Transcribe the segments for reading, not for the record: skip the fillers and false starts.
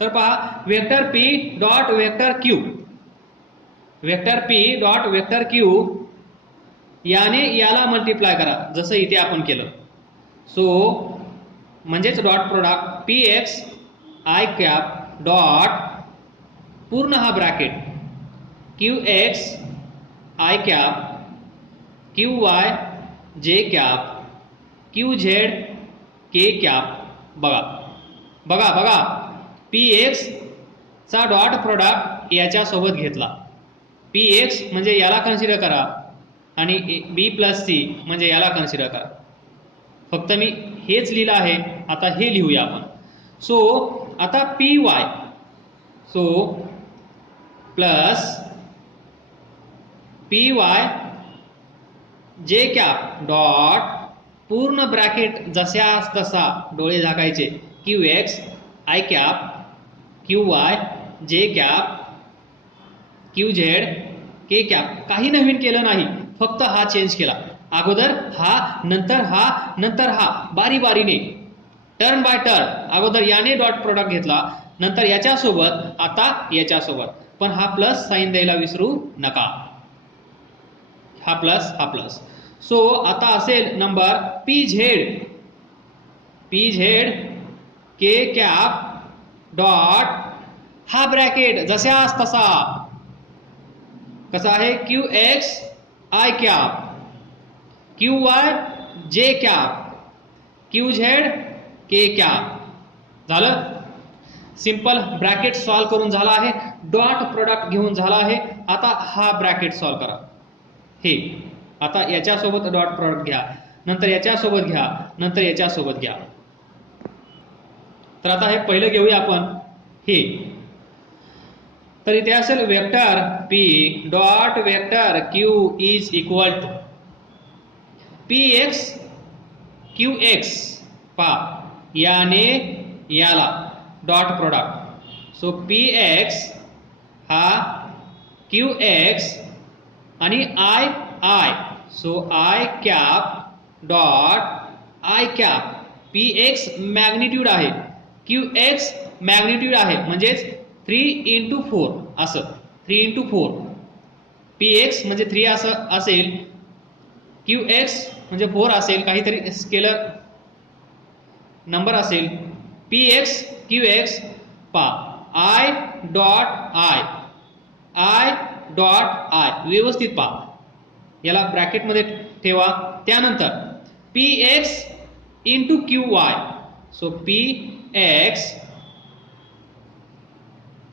तर पहा vector P dot vector Q, vector P dot vector Q याने याला मल्टिप्लाय करा जसं इथे आपण केलं. सो म्हणजेच dot product P x I cap dot पूर्ण हा bracket Q X I cap Q Y J cap Q Z K cap. बघा बघा बघा पी एक्स चा डॉट प्रोडक्ट याच्या सोबत घेतला. पी एक्स म्हणजे याला कन्सिडर करा आणि बी प्लस सी म्हणजे याला कन्सिडर करा. फक्त मी हेच लिहिलं आहे, आता हे लिहूया आपण. सो आता P Y so plus P Y J cap dot पूर्ण ब्रॅकेट जशास तसा डोळे झाकायचे Q X I cap Q Y J cap Q Z K cap. काही नवीन केलं नाही, फक्त हा चेंज केला. अगोदर हा नंतर हा बारी बारीने टर्न बाय टर्न. अगोदर याने डॉट प्रोडक्ट घेतला, नंतर याच्यासोबत, आता याच्यासोबत. पण हा प्लस साइन द्यायला विसरू नका. हा प्लस हा प्लस. सो आता असेल number P Z K cap dot हा ब्रॅकेट जशास तसा कसा आहे Q X I cap Q Y J cap Q Z K cap. झालं. सिंपल ब्रॅकेट सॉल्व करून झाला आहे, डॉट प्रोडक्ट घेऊन झाला आहे. आता हा ब्रॅकेट सॉल्व करा. हे आता याच्यासोबत डॉट प्रोडक्ट घ्या, नंतर याच्यासोबत घ्या, नंतर याच्यासोबत घ्या. तर आता हे पहिलं घेऊया आपण हे. तर इथे असेल vector P dot vector Q is equal to P X Q X. पा याने याला dot product. So P X हा क्यू एक्स आणि I I. So I cap dot I cap. P X magnitude आहे, क्यू एक्स मॅग्निट्यूड आहे, म्हणजेच 3 into 4 असं 3 into 4. P x म्हणजे 3 असं असेल, क्यू एक्स म्हणजे 4 असेल, काहीतरी स्केलर नंबर असेल. पी एक्स क्यू एक्स पा I dot I dot I व्यवस्थित पहा, याला ब्रॅकेटमध्ये ठेवा. त्यानंतर P X into Q Y. So P x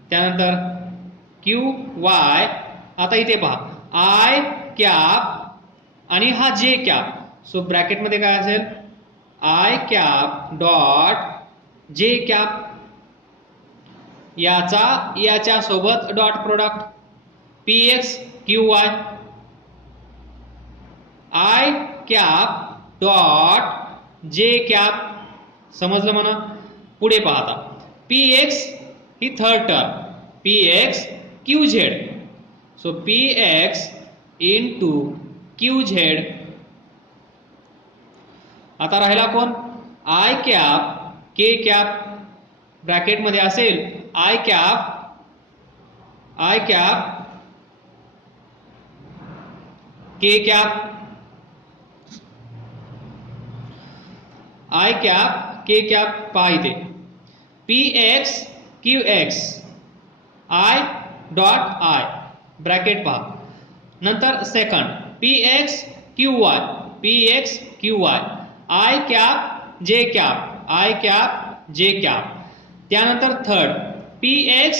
त्यानंतर क्यू वाय. आता इथे पहा आय कॅप आणि हा जे कॅप. सो ब्रॅकेटमध्ये काय असेल I cap dot J cap याचा याच्या सोबत dot product P X Q Y. I cap dot J cap. समजलं म्हणा. पुढे पाहता पी एक्स ही third term P X Q Z. So P X into Q Z. आता राहिला कोण आय कॅप के कॅप. ब्रॅकेटमध्ये असेल I cap K cap. I cap K cap पहा इथे P X Q X I dot I bracket पहा. नंतर second P X Q Y I cap J cap. त्यानंतर third P X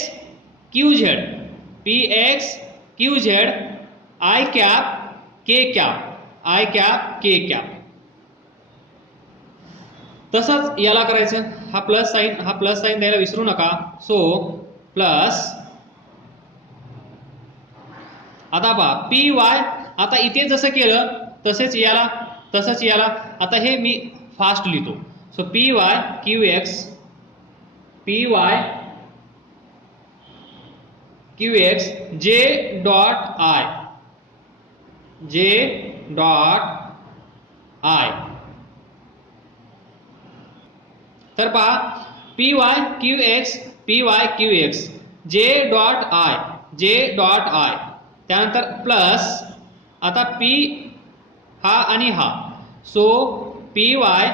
Q Z I cap K cap. तसंच याला करायचं. हा plus sign द्यायला विसरू नका. So plus. आता पहा पी वाय. आता इथे जसं केलं तसेच याला आता हे मी फास्ट लिहितो. So P Y Q X J dot I. तर पहा P Y Q X P Y Q X J dot I त्यानंतर प्लस आता पी हा आणि हा so P Y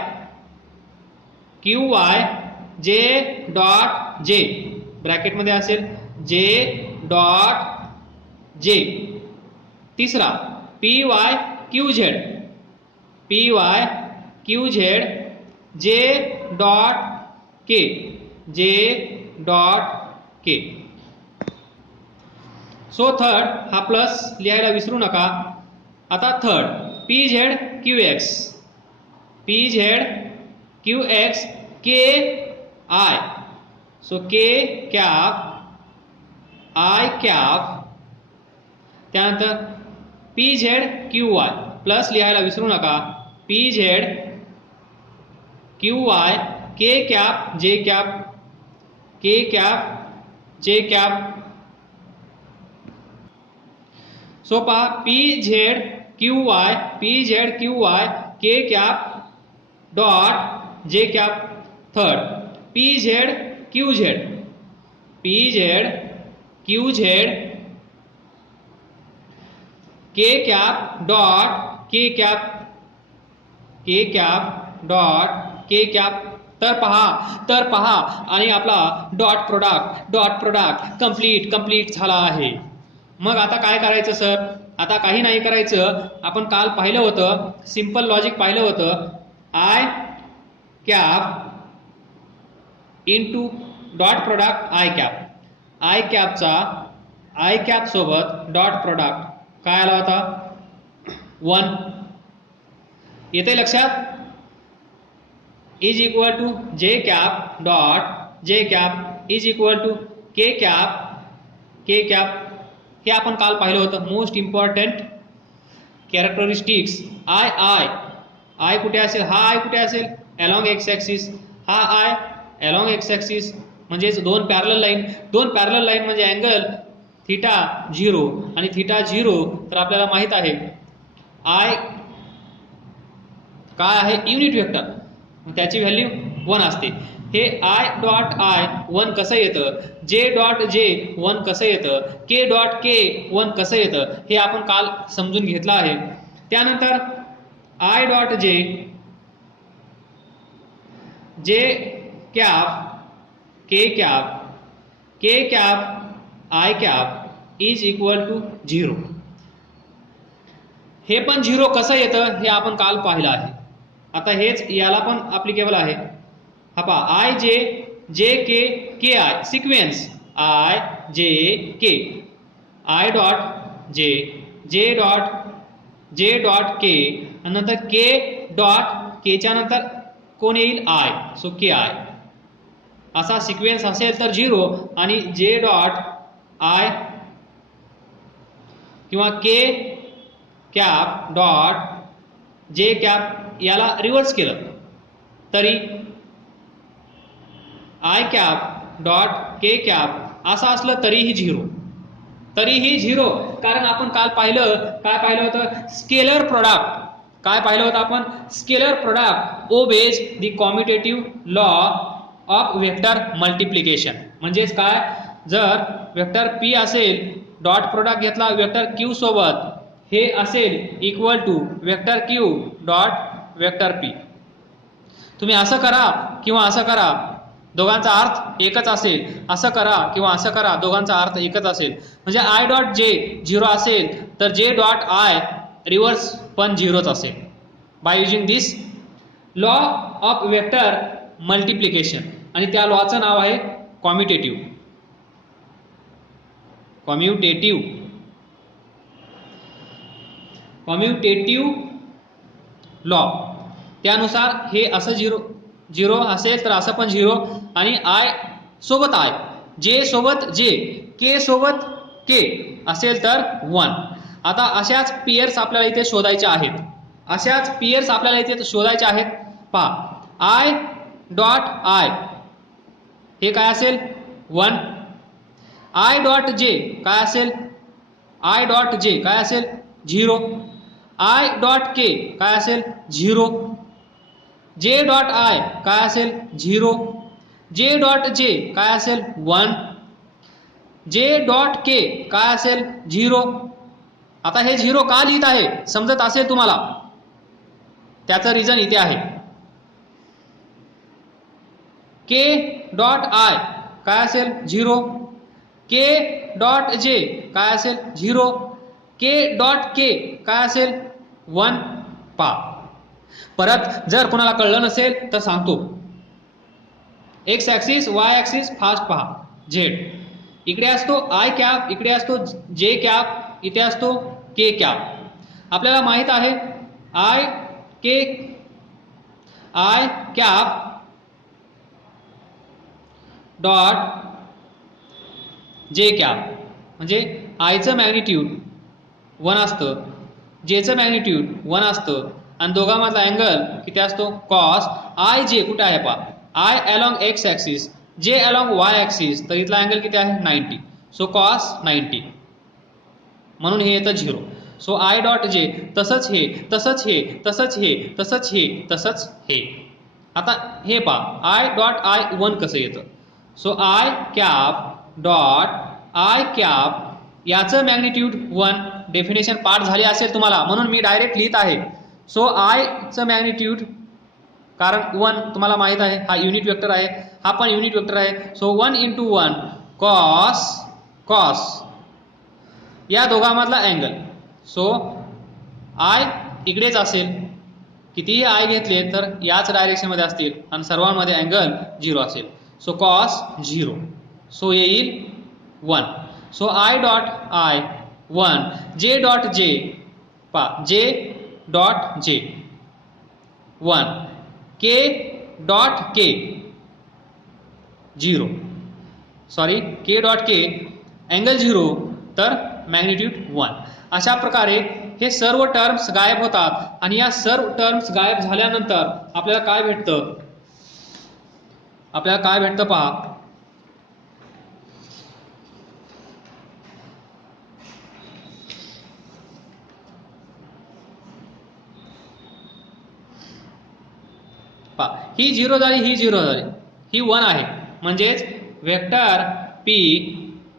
Q Y J dot J ब्रॅकेटमध्ये असेल जे डॉट जे तिसरा P Y Q Z J dot K so third हा plus लिहायला विसरू नका. आता third P Z Q X K I so K cap I cap त्यानंतर P Z Q Y plus लिहायला विसरू नका. P Z Q Y K cap J cap so पहा P Z Q Y K cap dot J cap. Third P Z Q Z K cap dot K cap तर पहा आणि आपला dot product complete झाला आहे. मग आता काय करायचं सर? आता काही नाही करायचं. आपण काल पाहिलं होतं सिंपल लॉजिक पाहिलं होतं. I cap into dot product I cap सोबत डॉट प्रोडक्ट काय आला होता 1 येते लक्षात. Is equal to J cap dot J cap is equal to K cap हे आपण काल पाहिलं होतं. मोस्ट इम्पॉर्टंट कॅरेक्टरिस्टिक्स आय कुठे असेल हा आय कुठे असेल अलॉंग एक्स ॲक्सिस हा आय अलॉंग एक्स ॲक्सिस म्हणजेच दोन पॅरलल लाईन म्हणजे अँगल थिटा 0 आणि थिटा 0 तर आपल्याला माहित आहे आय काय आहे युनिट वेक्टर त्याची व्हॅल्यू 1 असते. हे आय डॉट आय 1 कसं येतं जे डॉट जे 1 कसं येतं के डॉट के 1 कसं येतं हे आपण काल समजून घेतलं आहे. त्यानंतर I dot J cap K cap I cap is equal to 0. हे पण 0 कसं येतं हे आपण काल पाहिलं आहे. आता हेच याला पण ॲप्लिकेबल आहे. हा पहा आय जे के आय सिक्वेन्स आय जे के आय डॉट जे डॉट के नंतर के डॉट केच्या नंतर कोण येईल आय सो के आय असा सिक्वेन्स असेल तर 0 आणि जे डॉट आय किंवा के कॅप डॉट जे कॅप याला रिव्हर्स केलं तरी I cap dot K cap असं असलं तरीही 0 कारण आपण काल काय पाहिलं होतं स्केलर प्रोडक्ट. काय पाहिलं होतं आपण scalar product obeys the commutative law of vector multiplication. म्हणजेच काय जर वेक्टर पी असेल डॉट प्रोडक्ट घेतला वेक्टर क्यू सोबत हे असेल equal to vector Q dot vector P. तुम्ही असं करा किंवा असं करा दोघांचा अर्थ एकच असेल. असं करा किंवा असं करा दोघांचा अर्थ एकच असेल. म्हणजे आय डॉट जे 0 असेल तर जे डॉट आय रिव्हर्स पण 0च असेल. By using this law of vector multiplication आणि त्या लॉचं नाव आहे कॉम्युटेटिव्ह लॉ. त्यानुसार हे असं 0 असेल तर असं पण 0 आणि आय सोबत आय जे सोबत जे के सोबत के असेल तर 1. आता अशाच पेयर्स आपल्याला इथे शोधायच्या आहेत. पहा आय डॉट आय हे काय असेल 1. आय डॉट जे काय असेल 0. आय डॉट के काय असेल 0. जे डॉट आय काय असेल 0. जे डॉट जे काय असेल 1, जे डॉट के काय असेल 0. आता हे 0 का लिहित आहे समजत असेल तुम्हाला, त्याचं रिझन इथे आहे. के डॉट आय काय असेल 0, के डॉट जे काय असेल 0, के डॉट के काय असेल 1. पा परत जर कोणाला कळलं नसेल तर सांगतो. X axis Y axis fast पहा. झेड इकडे असतो आय कॅप, इकडे असतो जे कॅप, इथे असतो के कॅप. आपल्याला माहित आहे I cap dot J cap म्हणजे आयचं मॅग्निट्यूड 1 असतं, जेचं मॅग्निट्यूड 1 असतं आणि दोघांमधला अँगल किती असतो कॉस. आय जे कुठे आहे पहा, आय अलॉंग एक्स ॲक्सिस, जे अलॉंग वाय ॲक्सिस, तर इथला अँगल किती आहे 90. सो कॉस 90 म्हणून हे येतं 0. सो आय डॉट जे तसंच हे तसंच हे तसंच हे तसंच हे तसंच हे. आता हे पहा आय डॉट आय 1 कसं येतं. So I cap dot I cap याचं मॅग्निट्यूड 1. डेफिनेशन पाठ झाली असेल तुम्हाला म्हणून मी डायरेक्ट लिहित आहे. सो आयचं मॅग्निट्यूड कारण 1 तुम्हाला माहित आहे हा युनिट वेक्टर आहे, हा पण युनिट वेक्टर आहे. सो 1 × 1 कॉस या दोघांमधला अँगल. सो आय इकडेच असेल, कितीही आय घेतले तर याच डायरेक्शनमध्ये असतील आणि सर्वांमध्ये अँगल 0 असेल. So cos 0. सो येईल 1. सो आय डॉट आय 1, जे डॉट जे पा जे डॉट जे 1, के डॉट के 0, सॉरी के डॉट के अँगल 0 तर मॅग्निट्यूड 1. अशा प्रकारे हे सर्व टर्म्स गायब होतात आणि या सर्व टर्म्स गायब झाल्यानंतर आपल्याला काय भेटतं, आपल्याला काय भेटतं पहा. ही 0 झाली, ही 0 झाली, ही 1 आहे. म्हणजेच vector P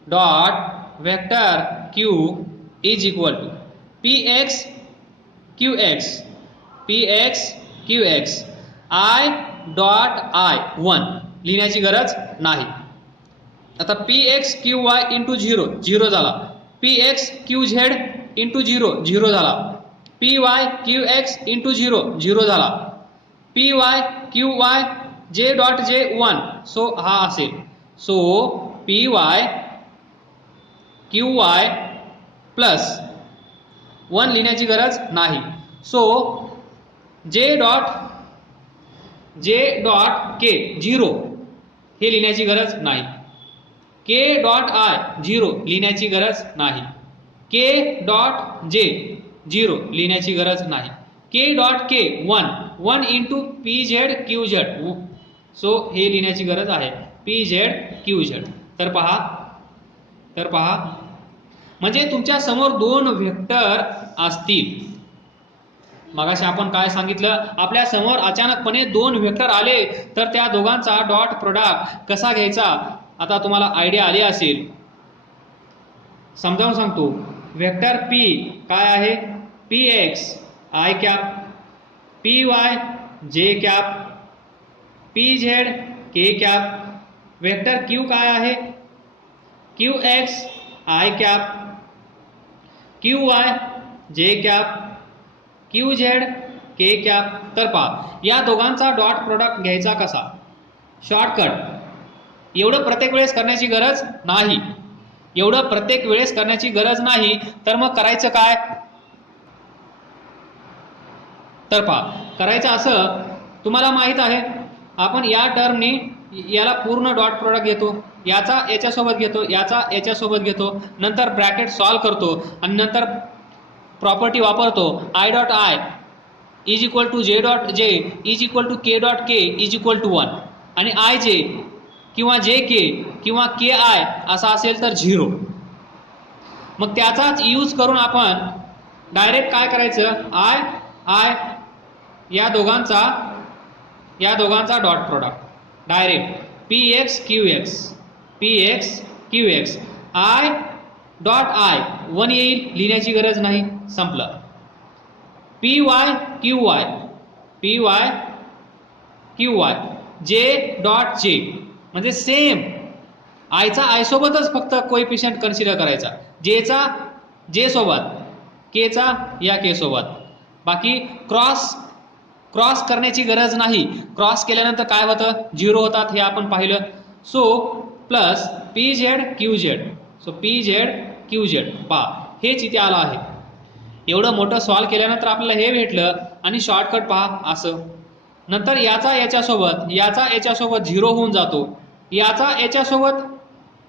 dot vector Q is equal to Px QX I dot I 1 लिहिण्याची गरज नाही. आता Px Qy इंटू 0 0 झाला, Px Qz इंटू 0 0 झाला, Py Qx इंटू 0 0 झाला, Py Qy जे डॉट जे 1. सो हा असेल. सो Py Qy प्लस 1 लिहिण्याची गरज नाही. सो जे डॉट के 0 हे लिहिण्याची गरज नाही, के डॉट आय 0 लिहिण्याची गरज नाही, के डॉट जे 0 लिहिण्याची गरज नाही, के डॉट के 1 into P Z Q Z. So हे लिहिण्याची गरज आहे पी झेड क्यू झेड. तर पहा म्हणजे तुमच्या समोर 2 व्हेक्टर असतील. मगाशी आपण काय सांगितलं, आपल्या समोर अचानकपणे 2 व्हेक्टर आले तर त्या दोघांचा डॉट प्रोडक्ट कसा घ्यायचा आता तुम्हाला आयडिया आली असेल. समजावून सांगतो. वेक्टर P काय आहे, Px आय कॅप, Py जे कॅप, Pz के कॅप. वेक्टर Q काय आहे, Qx आय कॅप, Qy जे कॅप, Qz के कॅप. तर पहा या दोघांचा डॉट प्रोडक्ट घ्यायचा कसा. शॉर्टकट. एवढं प्रत्येक वेळेस करण्याची गरज नाही, एवढं प्रत्येक वेळेस करण्याची गरज नाही. तर मग करायचं काय, तर पहा करायचं असं, तुम्हाला माहित आहे आपण या टर्मनी याला पूर्ण डॉट प्रोडक्ट घेतो, याचा याच्यासोबत घेतो, याचा याच्यासोबत घेतो, नंतर ब्रॅकेट सॉल्व करतो आणि नंतर प्रॉपर्टी वापरतो I dot I is equal to J dot J is equal to K dot K is equal to 1 आणि आय जे किंवा जे के किंवा के आय असा असेल तर 0. मग त्याचाच यूज करून आपण डायरेक्ट काय करायचं, आय या दोघांचा dot product direct px I dot I 1 येईल, लिहिण्याची गरज नाही, संपलं. py qy जे डॉट जे म्हणजे सेम आयचा आय सोबतच फक्त कोएफिशियंट कन्सिडर करायचा, जेचा जे सोबत, केचा या के सोबत. बाकी क्रॉस करण्याची गरज नाही. क्रॉस केल्यानंतर काय होतं, 0 होतात, हे आपण पाहिलं. सो प्लस pz qz पहा हेच इथे आलं आहे. एवढं मोठं सॉल्व केल्यानंतर आपल्याला हे भेटलं आणि शॉर्टकट पहा असं. नंतर याचा याच्यासोबत 0 होऊन जातो, याचा याच्यासोबत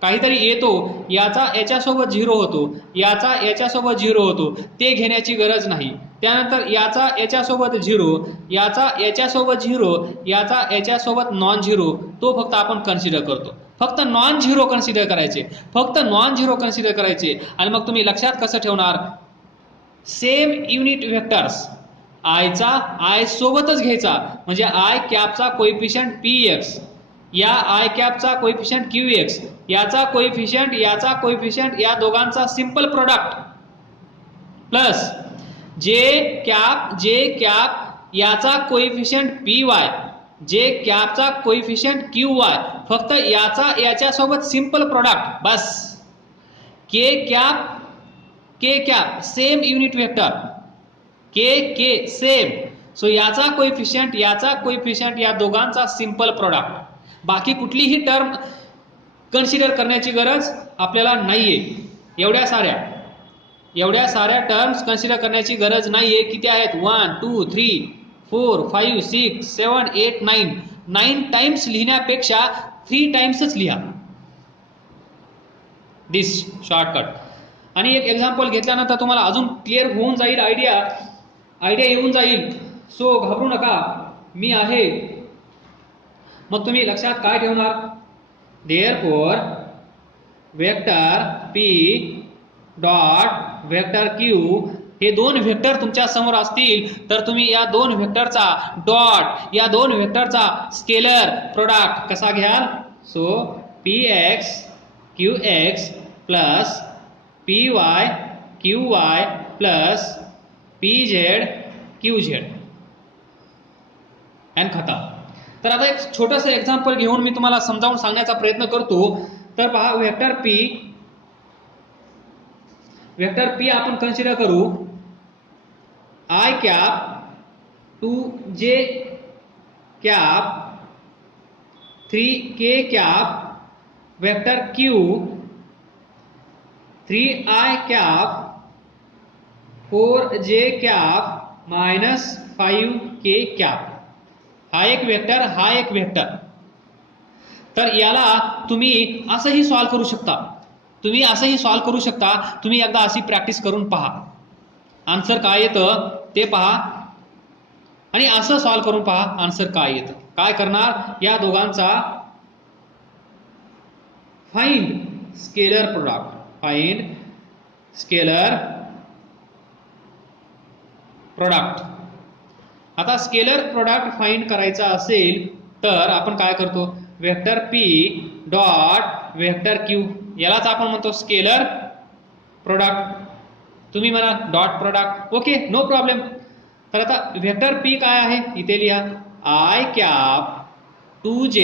काहीतरी येतो, याचा याच्यासोबत 0 होतो, याचा याच्यासोबत 0 होतो, ते घेण्याची गरज नाही. त्यानंतर याचा याच्यासोबत 0, याचा याच्यासोबत 0, याचा याच्यासोबत नॉन 0, तो फक्त आपण कन्सिडर करतो. फक्त नॉन झिरो कन्सिडर करायचे. आणि मग तुम्ही लक्षात कसं ठेवणार, सेम युनिट व्हेक्टर्स आयचा आय सोबतच घ्यायचा, म्हणजे आय कॅपचा कोएफिशियंट px, या आय कॅपचा कोएफिशियंट qx, याचा कोएफिशियंट या दोघांचा simple product plus J cap याचा कोएफिशियंट py, जे कॅपचा कोएफिशियंट qy, फक्त याचा याच्यासोबत सिंपल प्रोडक्ट बस. K cap same unit vector, K same, so याचा कोएफिशियंट या दोघांचा सिंपल प्रोडक्ट. बाकी कुठलीही टर्म कन्सिडर करण्याची गरज आपल्याला नाहीये. एवढ्या साऱ्या टर्म्स कन्सिडर करण्याची गरज नाहीये. किती आहेत, 1 2 3 4 5 6 7 8 9 टाइम्स लिहिण्यापेक्षा 3 टाइम्सच लिहा. दिस शॉर्टकट. आणि एक एक्झाम्पल घेतल्यानंतर तुम्हाला अजून क्लिअर होऊन जाईल, आयडिया येऊन जाईल. सो घाबरू नका, मी आहे. मग तुम्ही लक्षात काय ठेवणार, therefore vector p dot vector q हे दोन वेक्टर तुमच्या समोर असतील तर तुम्ही या दोन वेक्टरचा डॉट, या दोन वेक्टरचा स्केलर प्रोडक्ट कसा घ्याल. So px qx plus py qy plus pz qz एन खतम. तर आता एक छोटंसं एक्झाम्पल घेऊन मी तुम्हाला समजावून सांगण्याचा प्रयत्न करतो. तर पहा, वेक्टर p आपण कन्सिडर करू I cap 2j cap 3k cap vector q 3i cap 4j cap minus 5k cap. हा एक वेक्टर. तर याला तुम्ही असंही सॉल्व करू शकता. तुम्ही एकदा अशी प्रॅक्टिस करून पहा, आन्सर काय येतं ते पहा, आणि असं सॉल्व करून पहा आन्सर काय येतं. काय करणार, या दोघांचा फाइंड स्केलर प्रोडक्ट. आता स्केलर प्रोडक्ट फाइंड करायचा असेल तर आपण काय करतो, vector p dot vector q, यालाच आपण म्हणतो स्केलर प्रोडक्ट. तुम्ही म्हणा dot product, okay, no problem. तर आता वेक्टर p काय आहे, इथे लिहा I cap 2j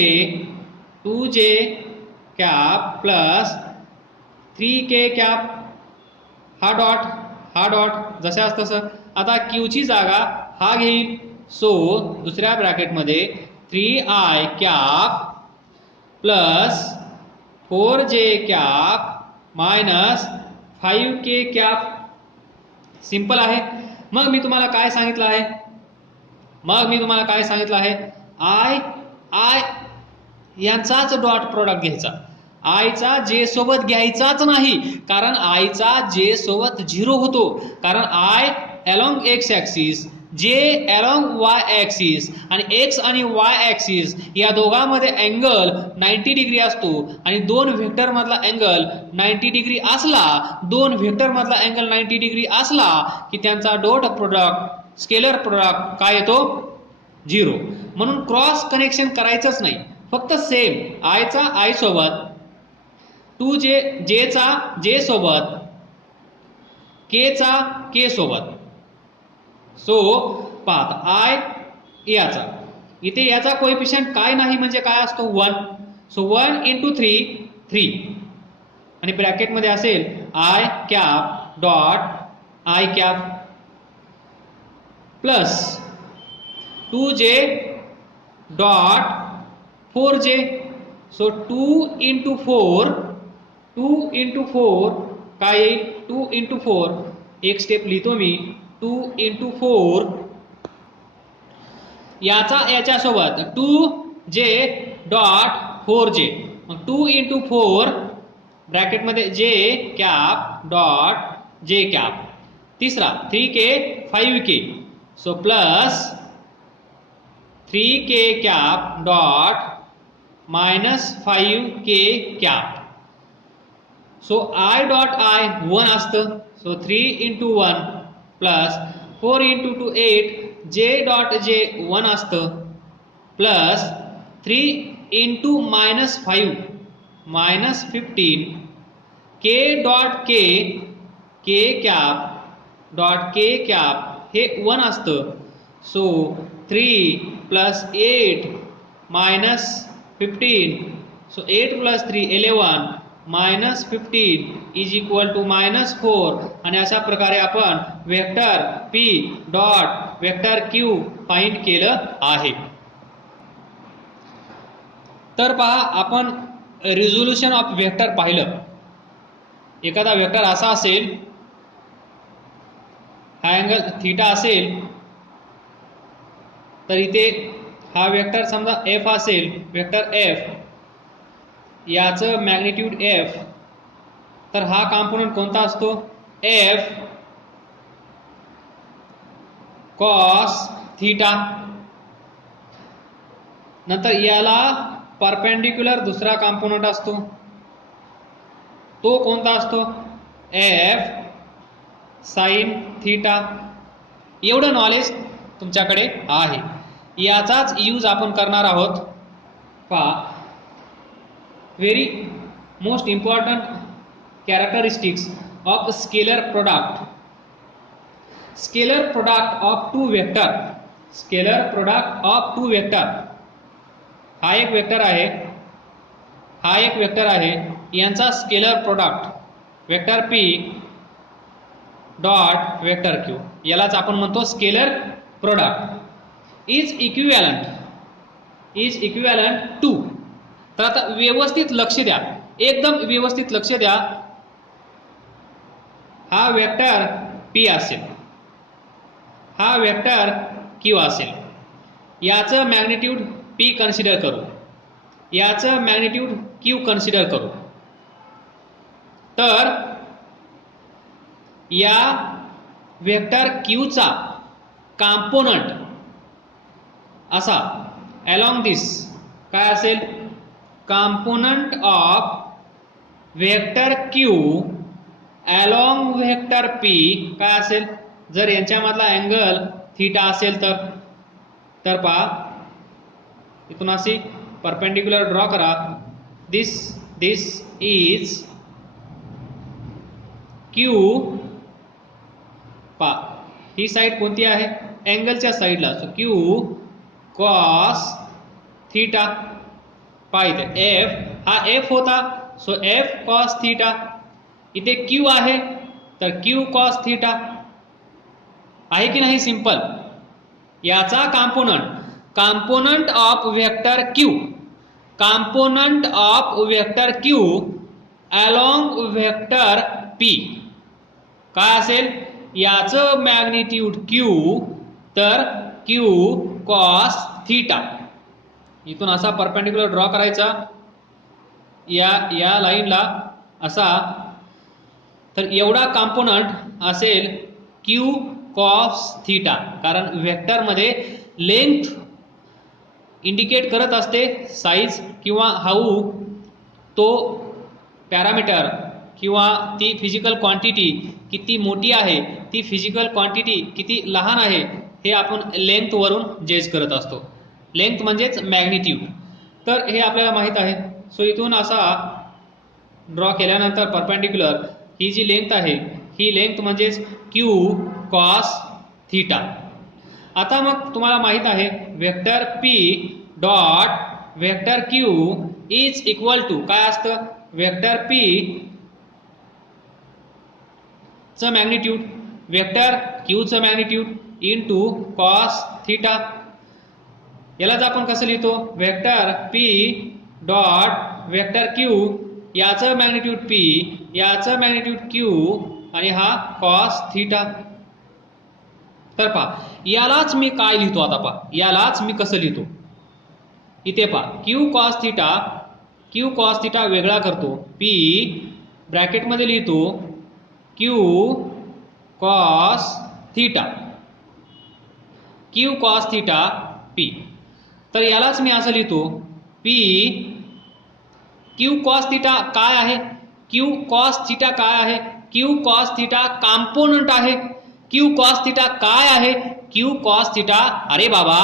cap plus 3k cap, हा डॉट जशाच तसं. आता q ची जागा हा घेईल, सो दुसऱ्या ब्रॅकेटमध्ये 3i cap plus 4j cap minus 5k cap. Simple आहे. मग मी तुम्हाला काय सांगितलं आहे, आय यांचाच डॉट प्रोडक्ट घ्यायचा, आयचा जे सोबत घ्यायचाच नाही, कारण आयचा जे सोबत 0 होतो. कारण आय अलॉंग एक्स ऍक्सिस, जे अलॉंग वाय ऍक्सिस, आणि एक्स आणि वाय ऍक्सिस या दोघांमध्ये अँगल 90 डिग्री असतो. आणि दोन व्हेक्टर मधला अँगल 90 डिग्री असला, की त्यांचा डॉट प्रोडक्ट स्केलर प्रोडक्ट काय येतो, 0. म्हणून क्रॉस कनेक्शन करायचंच नाही. फक्त सेम आयचा आय सोबत, 2j जेचा जे सोबत, केचा के सोबत. सो पहा आय याचा इथे याचा कोएफिशियंट काय नाही म्हणजे काय असतो 1. सो 1 × 3 3 आणि ब्रॅकेटमध्ये असेल I cap dot I cap plus 2j dot 4j. So 2 × 4 काय येईल 2 × 4 एक स्टेप लिहितो मी 2 × 4 याचा याच्यासोबत 2j डॉट 4j. मग 2 × 4 ब्रॅकेटमध्ये j cap dot j cap. तिसरा 3k 5k. So plus 3k cap dot minus 5k cap. So I dot I 1 असतं. So 3 × 1 plus 4 × 2 8 j dot j 1 असतं plus 3 × minus 5 minus 15 k dot k cap dot k cap हे 1 असतं. So 3 plus 8 minus 15. So 8 plus 3 11 minus 15 is equal to minus 4. आणि अशा प्रकारे आपण vector p dot vector q find केलं आहे. तर पहा आपण रिझोल्यूशन ऑफ वेक्टर पाहिलं. एखादा वेक्टर असा असेल, हा अँगल थीटा असेल, तर इथे हा वेक्टर समजा f असेल, वेक्टर f याचं मॅग्निट्यूड f. तर हा कॉम्पोनंट कोणता असतो f कॉस थीटा. नंतर याला परपेंडिक्युलर दुसरा कॉम्पोनंट असतो, तो कोणता असतो f साइन थीटा. एवढं नॉलेज तुमच्याकडे आहे, याचाच यूज आपण करणार आहोत. पहा very most important characteristics of scalar product. Scalar product of two vector. Scalar product of two vector. हा एक वेक्टर आहे, हा एक वेक्टर आहे, यांचा scalar product vector p dot vector q, यालाच आपण म्हणतो scalar product is equivalent to. तर आता व्यवस्थित लक्ष द्या, एकदम व्यवस्थित लक्ष द्या. हा वेक्टर p असेल, हा वेक्टर q असेल. याचं मॅग्निट्यूड p कन्सिडर करू, याचं मॅग्निट्यूड q कन्सिडर करू. तर या वेक्टर q चा कॉम्पोनंट असा अलॉंग दिस काय असेल, component of vector q along vector p काय असेल, जर यांच्यामधला अँगल थीटा असेल तर पहा इथून अशी परपेंडिक्युलर ड्रॉ करा. दिस इज q. पहा ही साइड कोणती आहे, अँगलच्या साइडला. So q cos theta. पहा इथे f हा f होता, सो f कॉस थीटा. इथे q आहे तर q कॉस थीटा आहे की नाही. सिंपल. याचा component of vector q, component of vector q along vector p काय असेल, याचं मॅग्निट्यूड q तर q कॉस थीटा. इथून असा परपेंडिक्युलर ड्रॉ करायचा या लाईनला असा. तर एवढा कॉम्पोनंट असेल q कॉस थीटा, कारण वेक्टर मध्ये लेंथ इंडिकेट करत असते साइज किंवा हाऊ तो पॅरामीटर किंवा ती फिजिकल क्वांटिटी किती मोठी आहे, ती फिजिकल क्वांटिटी किती लहान आहे, हे आपण लेंथ वरून जज करत असतो. लेंथ म्हणजेच मॅग्निट्यूड. तर हे आपल्याला माहित आहे. सो इथून असा ड्रॉ केल्यानंतर परपेंडिक्युलर ही जी लेंथ आहे ही लेंथ म्हणजेच क्यू कॉस थीटा. आता मग तुम्हाला माहित आहे vector P dot vector Q is equal to काय असतं, वेक्टर पी चं मॅग्निट्यूड वेक्टर क्यू चं मॅग्निट्यूड इनटू कॉस थीटा. यालाच आपण कसं लिहितो, vector P dot vector Q याचं मॅग्निट्यूड पी याचं मॅग्निट्यूड क्यू आणि हा कॉस थीटा. तर पहा यालाच मी काय लिहितो, आता पहा यालाच मी कसं लिहितो. इथे पहा क्यू कॉस थीटा वेगळा करतो, पी ब्रॅकेटमध्ये लिहितो Q cos theta Q cos theta P. तर यालाच मी असं लिहितो पी क्यू कॉस थीटा काय आहे, क्यू कॉस थीटा काय आहे, क्यू कॉस थीटा कॉम्पोनंट आहे. क्यू कॉस थीटा काय आहे, क्यू कॉस थीटा अरे बाबा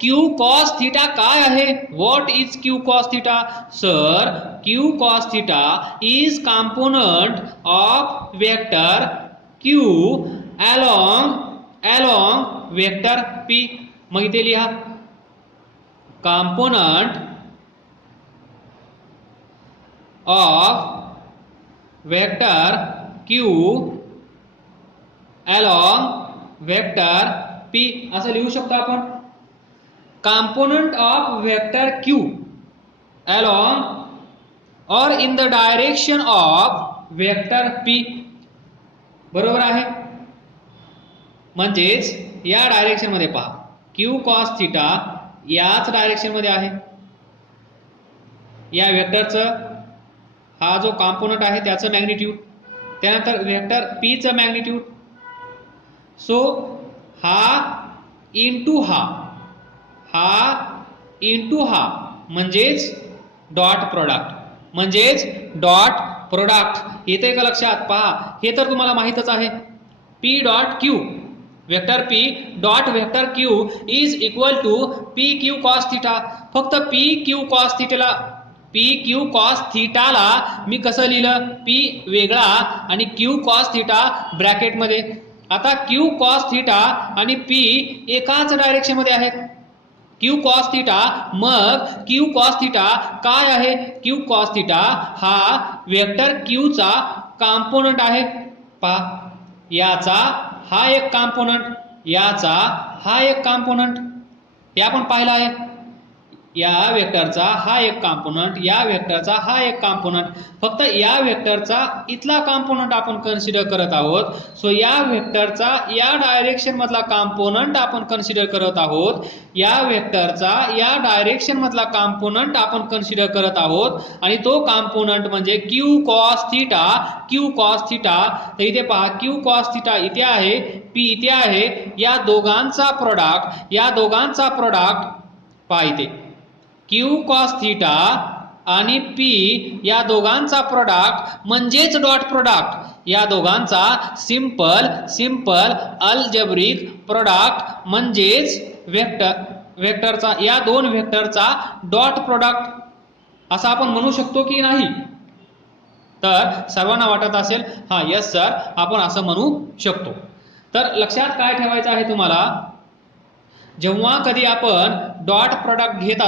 क्यू कॉस थीटा काय आहे, what is Q cos theta. Sir Q cos theta is component of vector Q along vector P. मग इथे लिहा component of vector Q along vector P असं लिहू शकतो आपण. Component of vector Q along और in the direction of vector P. बरोबर आहे. म्हणजेच या डायरेक्शन मध्ये पहा क्यू कॉस थीटा याच डायरेक्शन मध्ये आहे. या वेक्टरचं हा जो कॉम्पोनंट आहे त्याचं मॅग्निट्यूड, त्यानंतर वेक्टर पी चं मॅग्निट्यूड. सो हा इंटू हा म्हणजेच डॉट प्रोडक्ट येते का लक्षात. पहा हे तर तुम्हाला माहितच आहे. P dot Q vector P dot vector Q is equal to P Q cos theta. फक्त पी क्यू कॉस थीटाला मी कसं लिहिलं, पी वेगळा आणि क्यू कॉस थीटा ब्रॅकेटमध्ये. आता क्यू कॉस थीटा आणि पी एकाच डायरेक्शन मध्ये आहेत. क्यू कॉस थीटा, मग क्यू कॉस थीटा काय आहे, क्यू कॉस थीटा हा वेक्टर क्यूचा कॉम्पोनंट आहे. पहा याचा हा एक कॉम्पोनंट, याचा हा एक कॉम्पोनंट, हे आपण पाहिलं आहे. या वेक्टरचा हा एक कॉम्पोनंट, या वेक्टरचा हा एक कॉम्पोनंट. फक्त या वेक्टरचा इथला कॉम्पोनंट आपण कन्सिडर करत आहोत. सो या वेक्टरचा या डायरेक्शन मधला कॉम्पोनंट आपण कन्सिडर करत आहोत. या वेक्टरचा या डायरेक्शन मधला कॉम्पोनंट आपण कन्सिडर करत आहोत आणि तो कॉम्पोनंट म्हणजे क्यू कॉस थीटा. तर इथे पहा क्यू कॉस थीटा इथे आहे, पी इथे आहे. या दोघांचा प्रोडक्ट पहा इथे क्यू कॉस थीटा आणि पी या दोघांचा प्रोडक्ट म्हणजेच डॉट प्रोडक्ट. या दोघांचा सिंपल अल्जेब्रिक प्रोडक्ट म्हणजेच वेक्टरचा या दोन वेक्टरचा डॉट प्रोडक्ट असं आपण म्हणू शकतो की नाही. तर सर्वांना वाटत असेल हा यस सर आपण असं म्हणू शकतो. तर लक्षात काय ठेवायचं आहे तुम्हाला, जेव्हा कधी आपण डॉट प्रोडक्ट घेत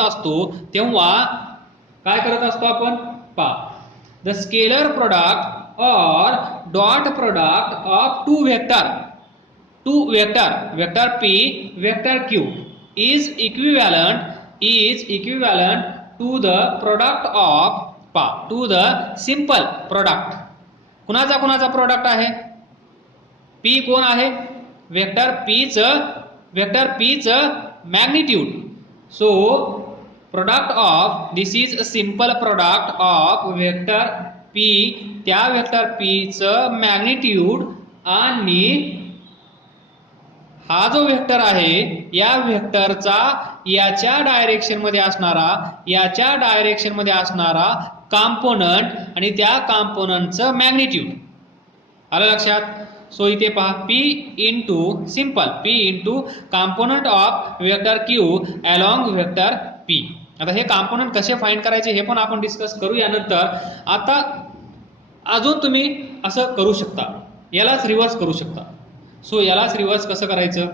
असतो तेव्हा काय करत असतो आपण, पहा द स्केलर प्रोडक्ट और dot product of two vector P vector Q is equivalent to the product of two the simple product. कुणाचा प्रोडक्ट आहे, पी कोण आहे, वेक्टर पी च magnitude. So product of this is a simple product of vector P, त्या vector P च magnitude आणि हा जो वेक्टर आहे या वेक्टरचा याच्या डायरेक्शन मध्ये असणारा कॉम्पोनंट आणि त्या कॉम्पोनंटचं मॅग्निट्यूड. आलं लक्षात. सो इथे पहा P into simple P into component of vector Q along vector P. आता हे कॉम्पोनंट कसे फाइंड करायचे हे पण आपण डिस्कस करू यानंतर. आता अजून तुम्ही असं करू शकता, यालाच रिव्हर्स करू शकता. सो यालाच रिव्हर्स कसं करायचं,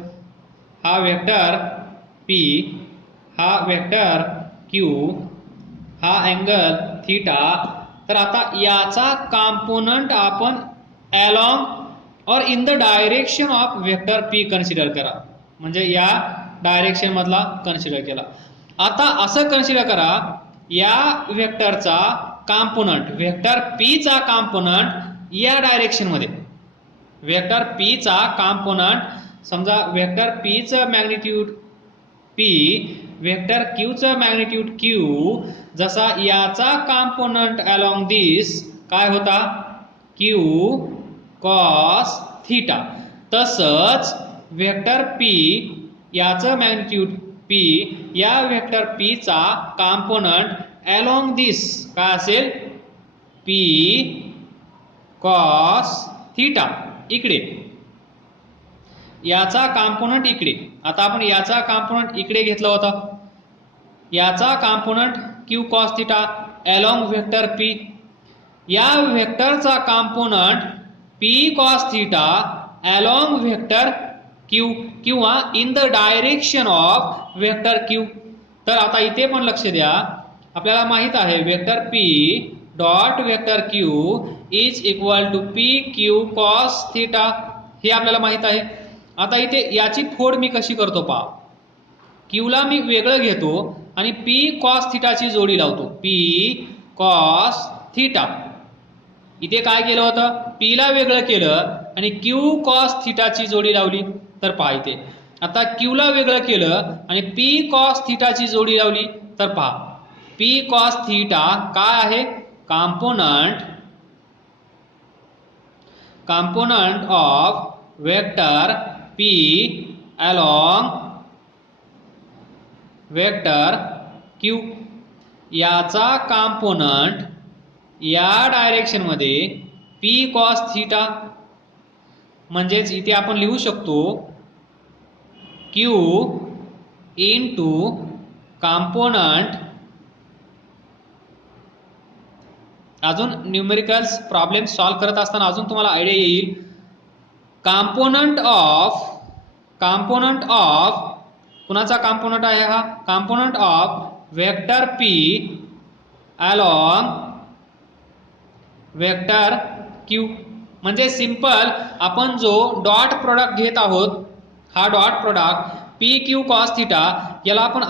हा वेक्टर P, हा वेक्टर Q, हा अँगल थीटा. तर आता याचा कॉम्पोनंट आपण अलॉंग और in the direction of vector P consider करा, म्हणजे या डायरेक्शन मधला कन्सिडर केला. आता असं कन्सिडर करा, या वेक्टरचा कॉम्पोनंट वेक्टर P चा कॉम्पोनंट या डायरेक्शन मध्ये, वेक्टर P चा कॉम्पोनंट समजा वेक्टर P चं मॅग्निट्यूड P, वेक्टर Q चं मॅग्निट्यूड Q. जसा याचा कॉम्पोनंट अलॉंग दिस काय होता Q cos थीटा, तसंच वेक्टर P याचं मॅग्निट्यूड P, या वेक्टर P चा कॉम्पोनंट अलॉंग दिस काय असेल P cos थीटा. इकडे याचा कॉम्पोनंट इकडे, आता आपण याचा कॉम्पोनंट इकडे घेतला होता, याचा component Q cos theta along vector P, या वेक्टरचा component P cos theta along vector Q किंवा in the direction of vector Q. तर आता इथे पण लक्ष द्या, आपल्याला माहित आहे vector P dot vector Q is equal to P Q cos theta, हे आपल्याला माहित आहे. आता इथे याची फोड मी कशी करतो पहा, Q ला मी वेगळं घेतो आणि P cos थीटाची जोडी लावतो, P cos थीटा. इथे काय केलं होतं, P ला वेगळं केलं आणि Q cos थीटाची जोडी लावली. तर पहा इथे आता Q ला वेगळं केलं आणि P cos थीटाची जोडी लावली. तर पहा P cos थीटा काय आहे, component of vector P along vector Q. याचा कॉम्पोनंट या डायरेक्शन मध्ये P cos थीटा, म्हणजेच इथे आपण लिहू शकतो Q इंटू कॉम्पोनंट. अजून न्यूमेरिकल्स प्रॉब्लेम सॉल्व करत असताना अजून तुम्हाला आयडिया येईल. कॉम्पोनंट ऑफ कुणाचा कॉम्पोनंट आहे, हा component of vector P along vector Q. म्हणजे सिंपल आपण जो डॉट प्रोडक्ट घेत आहोत, हा dot product P Q cos theta, याला आपण